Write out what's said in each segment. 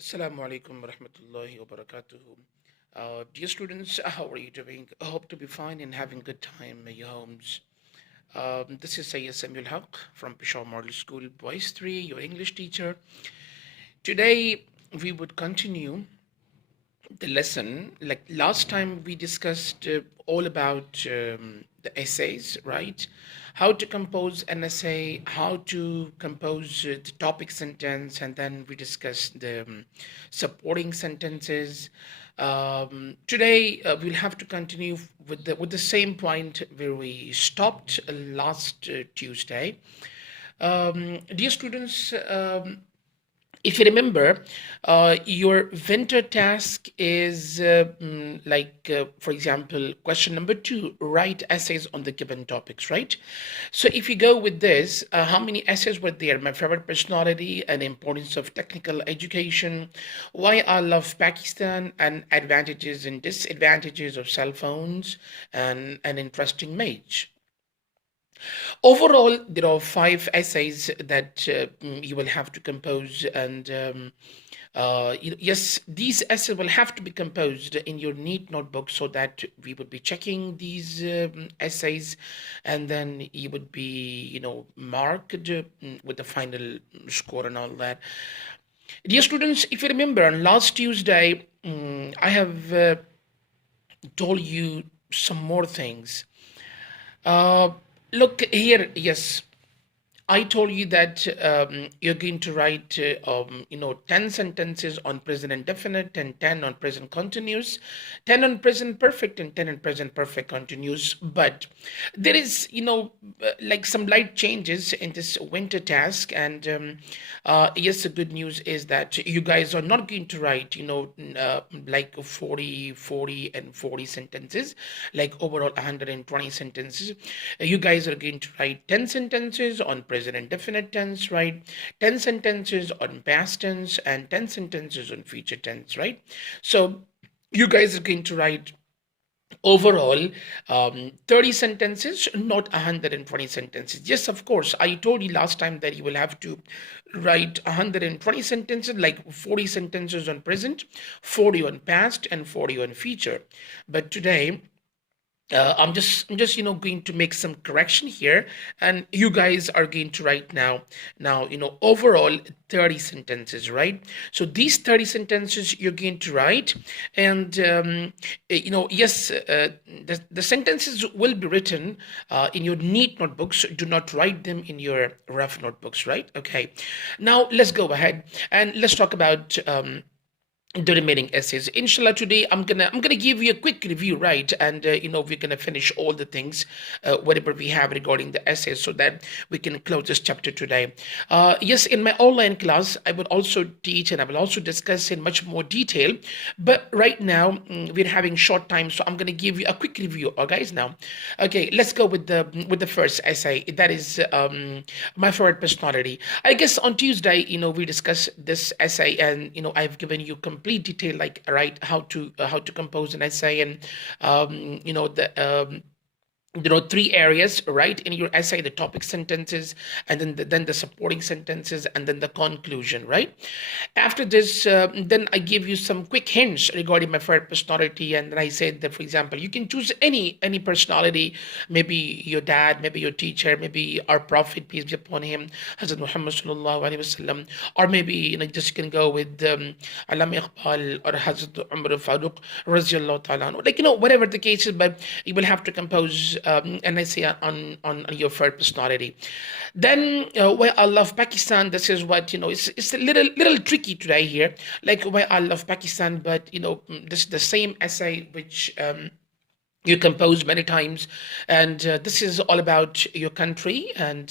Assalamu alaikum warahmatullahi wabarakatuh. Dear students, how are you doing? I hope to be fine and having good time in your homes. This is Sayyid Samuel Haq from Peshawar Model School, Boys 3, your English teacher. Today, we would continue the lesson. Like last time, we discussed all about the essays, right? How to compose an essay, how to compose the topic sentence, and then we discussed the supporting sentences. Today, we'll have to continue with the same point where we stopped last Tuesday. Dear students, if you remember, your winter task is for example, question number 2: write essays on the given topics, right? So if you go with this, how many essays were there? My favorite personality and importance of technical education, why I love Pakistan, and advantages and disadvantages of cell phones, and an interesting match. Overall, there are 5 essays that you will have to compose, and yes, these essays will have to be composed in your neat notebook so that we would be checking these essays, and then you would be, marked with the final score and all that. Dear students, if you remember, on last Tuesday, I have told you some more things. Uh, Look here, yes, I told you that you're going to write, 10 sentences on present indefinite and 10 on present continuous, 10 on present perfect and 10 on present perfect continuous. But there is, like some light changes in this winter task. And yes, the good news is that you guys are not going to write, like 40, and 40 sentences, like overall 120 sentences. You guys are going to write 10 sentences on present indefinite tense, right? 10 sentences on past tense and 10 sentences on future tense, right? So you guys are going to write overall 30 sentences, not 120 sentences. Yes, of course, I told you last time that you will have to write 120 sentences, like 40 sentences on present, 40 on past, and 40 on future. But today, I'm just going to make some correction here, and you guys are going to write now overall 30 sentences, right? So these 30 sentences you're going to write, and yes, the sentences will be written in your neat notebooks. Do not write them in your rough notebooks, right? Okay. Now let's go ahead and let's talk about the remaining essays. Inshallah, today I'm gonna give you a quick review, right? And we're gonna finish all the things whatever we have regarding the essays, so that we can close this chapter today. Yes, in my online class I will also teach and I will also discuss in much more detail, but right now we're having short time, so I'm gonna give you a quick review, guys. Now, okay, let's go with the first essay. That is my favorite personality. I guess on Tuesday, we discussed this essay, and I've given you complete detail, like, right, how to compose an essay, and the 3 areas, right, in your essay: the topic sentences, and then the supporting sentences, and then the conclusion, right? After this, then I give you some quick hints regarding my favorite personality, and then I said that, for example, you can choose any personality, maybe your dad, maybe your teacher, maybe our prophet, peace be upon him, Hazrat Muhammad sallallahu alaihi wasallam, or maybe just you can go with Alam Iqbal or Hazrat Umar Farooq Raziallahu ta'ala, like, whatever the case is, but you will have to compose an essay on your favorite personality. Then, why I love Pakistan. This is what, it's a little tricky today here, like, why I love Pakistan, but this is the same essay which you composed many times, and this is all about your country, and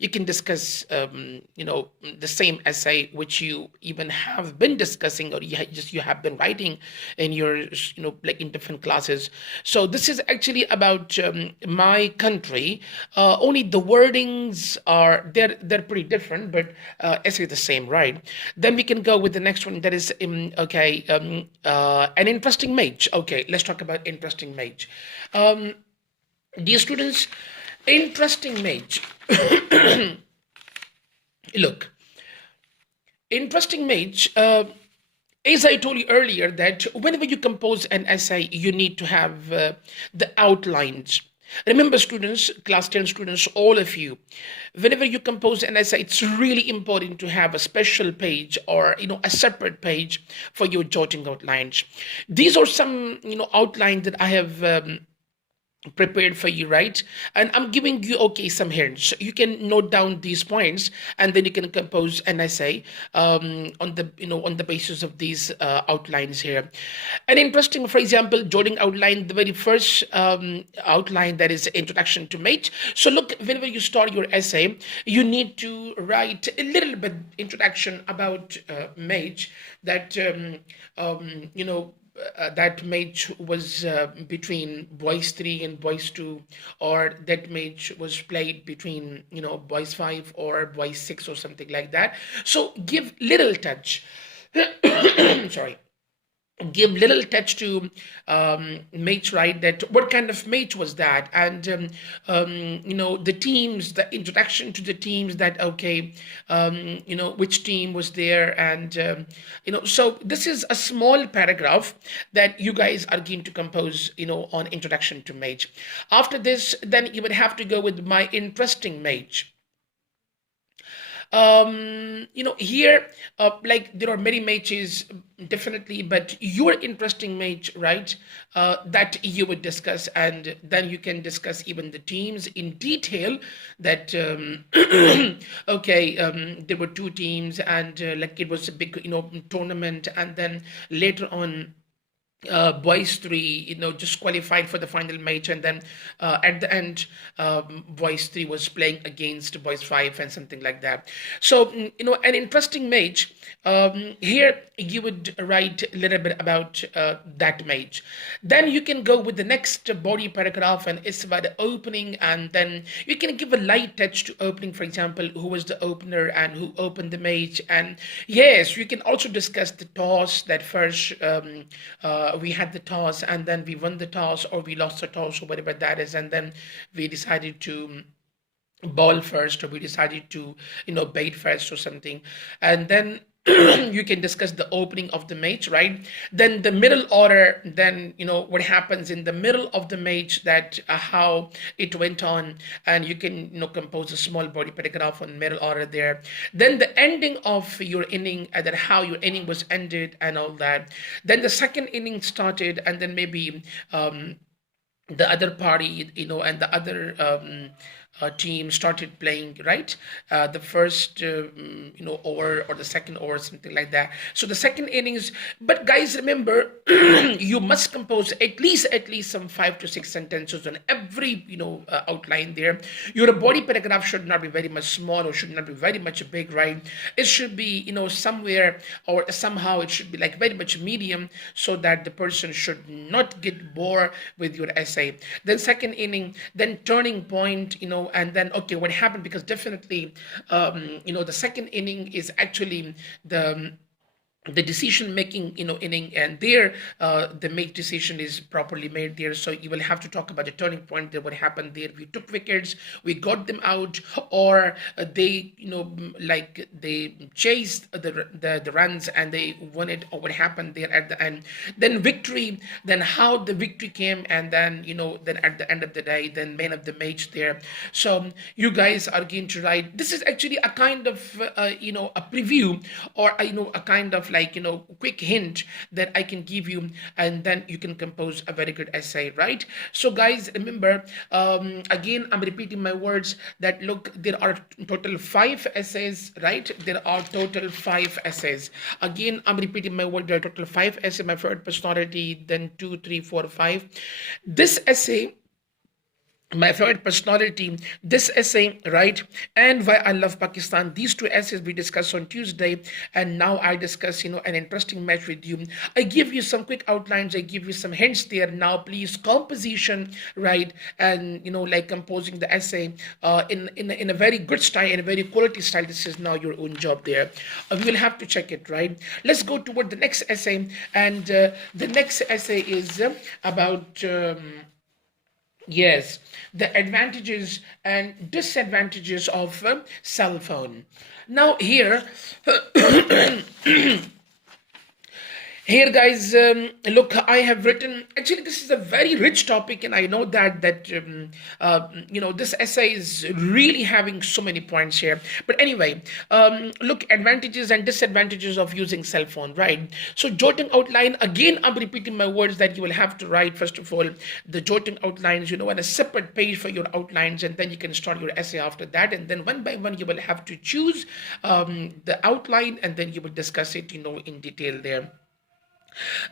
you can discuss the same essay which you even have been discussing, or you have been writing in your, like, in different classes. So this is actually about my country. Only the wordings are, they're pretty different, but essay the same, right? Then we can go with the next one, that is okay, an interesting match. Okay, let's talk about interesting match. um, Dear students, interesting match. Look, interesting match. As I told you earlier, that whenever you compose an essay, you need to have the outlines. Remember, students, class 10 students, all of you, whenever you compose an essay, it's really important to have a special page, or a separate page for your jotting outlines. These are some outlines that I have prepared for you, right? And I'm giving you, okay, some hints. You can note down these points, and then you can compose an essay on the on the basis of these outlines here. An interesting, for example, jotting outline, the very first outline, that is introduction to mate. So look, whenever you start your essay, you need to write a little bit introduction about mate, that that match was between boys 3 and boys 2, or that match was played between boys 5 or boys 6 or something like that. So give little touch. Sorry, give little touch to match, right? That what kind of match was that, and the teams, the introduction to the teams, that okay, which team was there, and so this is a small paragraph that you guys are going to compose on introduction to match. After this, then you would have to go with my interesting match. Here, like, there are many matches, definitely, but your interesting match, right, that you would discuss, and then you can discuss even the teams in detail, that okay, there were two teams, and like, it was a big tournament, and then later on, boys 3 just qualified for the final match, and then at the end, boys 3 was playing against boys 5 and something like that. So an interesting match. Here you would write a little bit about that match. Then you can go with the next body paragraph, and it's about the opening, and then you can give a light touch to opening, for example, who was the opener and who opened the match. And yes, you can also discuss the toss, that first we had the toss, and then we won the toss, or we lost the toss, or whatever that is, and then we decided to ball first, or we decided to bait first or something. And then you can discuss the opening of the match, right? Then the middle order, then what happens in the middle of the match, that how it went on, and you can compose a small body paragraph on middle order there. Then the ending of your inning, that how your inning was ended and all that. Then the second inning started, and then maybe the other party, and the other team started playing, right? The first over, or the second over, something like that. So the second innings. But guys, remember, you must compose at least some 5 to 6 sentences on every outline there. Your body paragraph should not be very much small, or should not be very much big, right? It should be somewhere, or somehow it should be like very much medium, so that the person should not get bored with your essay. Then second inning, then turning point, and then okay, what happened, because definitely the second inning is actually the decision making inning, and there the make decision is properly made there. So you will have to talk about the turning point there, what happened there. We took wickets, we got them out, or they like they chased the runs and they won it, or what happened there at the end. Then victory, then how the victory came, and then then at the end of the day, then man of the match there. So you guys are going to write. This is actually a kind of a preview, or a kind of like quick hint that I can give you, and then you can compose a very good essay, right? So guys, remember, again, I'm repeating my words, that look, there are total 5 essays, right? There are total 5 essays. Again, I'm repeating my word, there are total 5 essays. My favorite personality, then 2, 3, 4, 5. This essay, my favorite personality, this essay, right, and why I love Pakistan. These 2 essays we discussed on Tuesday, and now I discuss an interesting match with you. I give you some quick outlines, I give you some hints there. Now please, composition, right, and like composing the essay in a very good style, in a very quality style. This is now your own job there. We will have to check it, right? Let's go toward the next essay, and the next essay is about yes, the advantages and disadvantages of cell phone. Now here, Here, guys, look, I have written. Actually, this is a very rich topic, and I know that this essay is really having so many points here. But anyway, look, advantages and disadvantages of using cell phone, right? So, jotting outline again. I'm repeating my words that you will have to write first of all the jotting outlines, on a separate page for your outlines, and then you can start your essay after that, and then one by one you will have to choose the outline, and then you will discuss it, in detail there.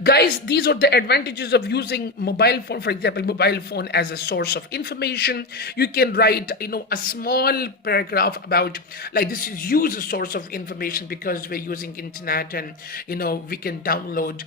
Guys, these are the advantages of using mobile phone. For example, mobile phone as a source of information. You can write, a small paragraph about, like, this is use a source of information because we're using internet, and we can download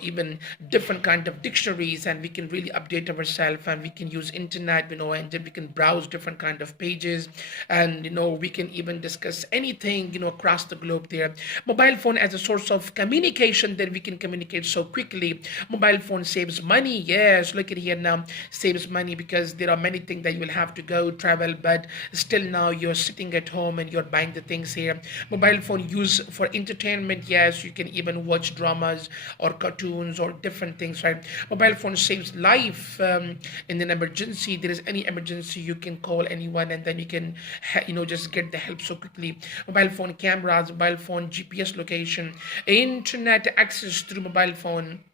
even different kind of dictionaries, and we can really update ourselves, and we can use internet, and then we can browse different kind of pages, and we can even discuss anything across the globe there. Mobile phone as a source of communication, then we can communicate so quickly. Mobile phone saves money. Yes, look at here now, saves money because there are many things that you will have to go travel, but still now you're sitting at home and you're buying the things here. Mobile phone use for entertainment. Yes, you can even watch dramas or cartoons or different things, right? Mobile phone saves life. In an emergency, there is any emergency, you can call anyone, and then you can just get the help so quickly. Mobile phone cameras, mobile phone GPS location, internet access through mobile phone,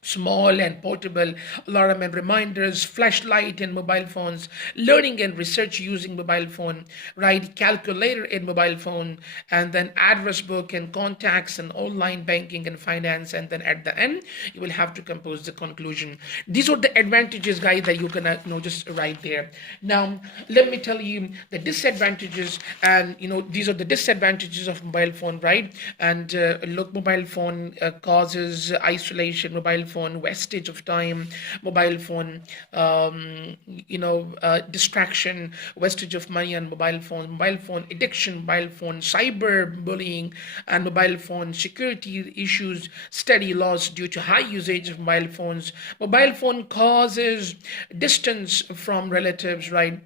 small and portable alarm and reminders, flashlight in mobile phones, learning and research using mobile phone, right? Calculator in mobile phone, and then address book and contacts and online banking and finance, and then at the end you will have to compose the conclusion. These are the advantages, guys, that you're gonna just write there. Now let me tell you the disadvantages, and these are the disadvantages of mobile phone, right? And look, mobile phone causes isolation. Mobile phone wastage of time. Mobile phone distraction, wastage of money on mobile phone addiction, mobile phone cyber bullying, and mobile phone security issues, steady loss due to high usage of mobile phones. Mobile phone causes distance from relatives, right?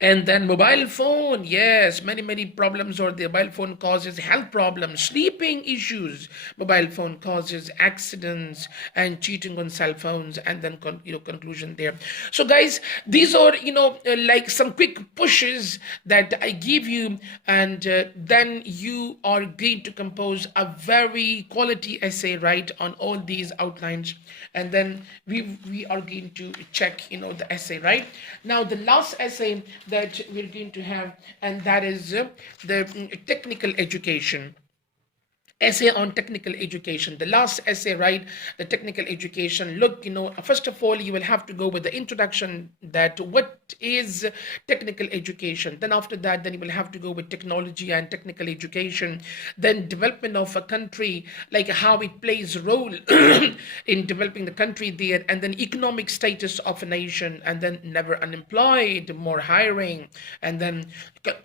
And then mobile phone, yes, many problems, or the mobile phone causes health problems, sleeping issues. Mobile phone causes accidents and cheating on cell phones, and then conclusion there. So guys, these are like some quick pushes that I give you, and then you are going to compose a very quality essay, right, on all these outlines, and then we are going to check the essay, right? Now the last essay that we're going to have, and that is the technical education. Essay on technical education, the last essay, right? The technical education. Look, first of all, you will have to go with the introduction, that what is technical education. Then after that, then you will have to go with technology and technical education. Then development of a country, like how it plays a role in developing the country there. And then economic status of a nation, and then never unemployed, more hiring, and then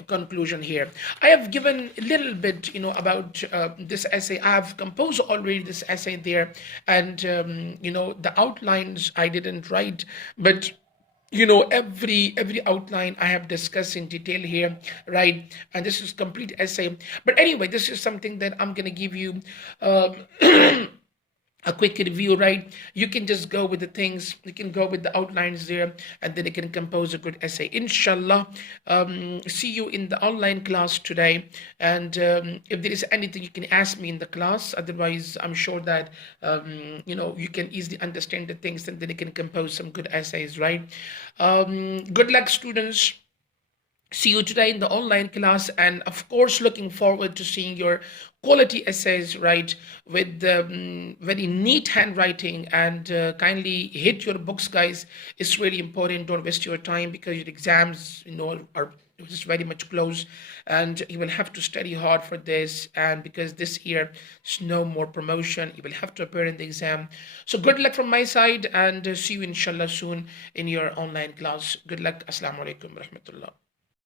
conclusion here. I have given a little bit about this essay. I have composed already this essay there, and the outlines I didn't write, but every outline I have discussed in detail here, right? And this is complete essay. But anyway, this is something that I'm gonna give you a quick review, right? You can just go with the things, you can go with the outlines there, and then you can compose a good essay, inshallah. See you in the online class today, and if there is anything, you can ask me in the class. Otherwise, I'm sure that you can easily understand the things, and then you can compose some good essays, right? Good luck, students. See you today in the online class, and of course looking forward to seeing your quality essays, right, with very neat handwriting. And kindly hit your books, guys. It's really important. Don't waste your time, because your exams are just very much close, and you will have to study hard for this. And because this year is no more promotion, you will have to appear in the exam. So good luck from my side, and see you inshallah soon in your online class. Good luck. Assalamu alaikum rahmatullah.